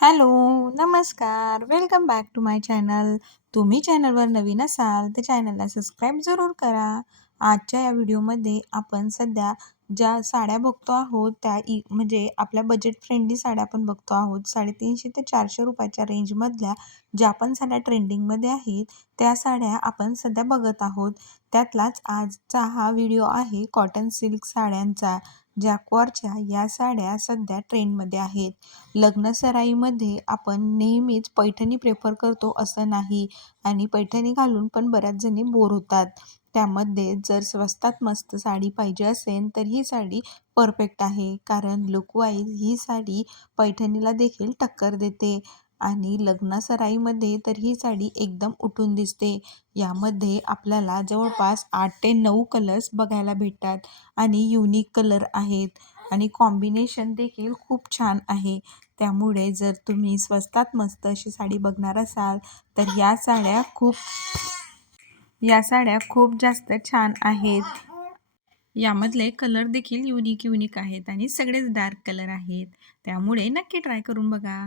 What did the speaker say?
Hello, नमस्कार. Welcome back to my channel. तुम्ही चॅनलवर नवीन असाल तर चॅनलला सबस्क्राईब जरूर करा. आजच्या या व्हिडिओमध्ये आपण सध्या ज्या साड्या बघतो आहोत म्हणजे आपल्या बजेट फ्रेंडली साड्या आपण बघतो आहोत. 350 ते 400 रुपयाच्या रेंजमधल्या ज्या पण साड्या ट्रेंडिंगमध्ये आहेत त्या साड्या आपण सध्या बघत आहोत. त्यातलाच आजचा हा व्हिडिओ आहे कॉटन सिल्क साड्यांचा. जॅकवॉरच्या या साड्या सध्या ट्रेंडमध्ये आहेत. लग्नसराईमध्ये आपण नेहमीच पैठणी प्रेफर करतो असं नाही आणि पैठणी घालून पण बऱ्याच जणी बोर होतात. त्यामध्ये जर स्वस्तात मस्त साडी पाहिजे असेल तर ही साडी परफेक्ट आहे. कारण लुकवाईज ही साडी पैठणीला देखील टक्कर देते आणि लग्नसराईमध्ये तर ही साडी एकदम उठून दिसते. यामध्ये आपल्याला जवळपास 8 ते 9 कलर्स बघायला भेटतात आणि युनिक कलर आहेत आणि कॉम्बिनेशन देखील खूप छान आहे. त्यामुळे जर तुम्ही स्वस्तात मस्त अशी साडी बघणार असाल तर या साड्या खूप जास्त छान आहेत. यामधले कलर देखील युनिक आहेत आणि सगळेच डार्क कलर आहेत. त्यामुळे नक्की ट्राय करून बघा.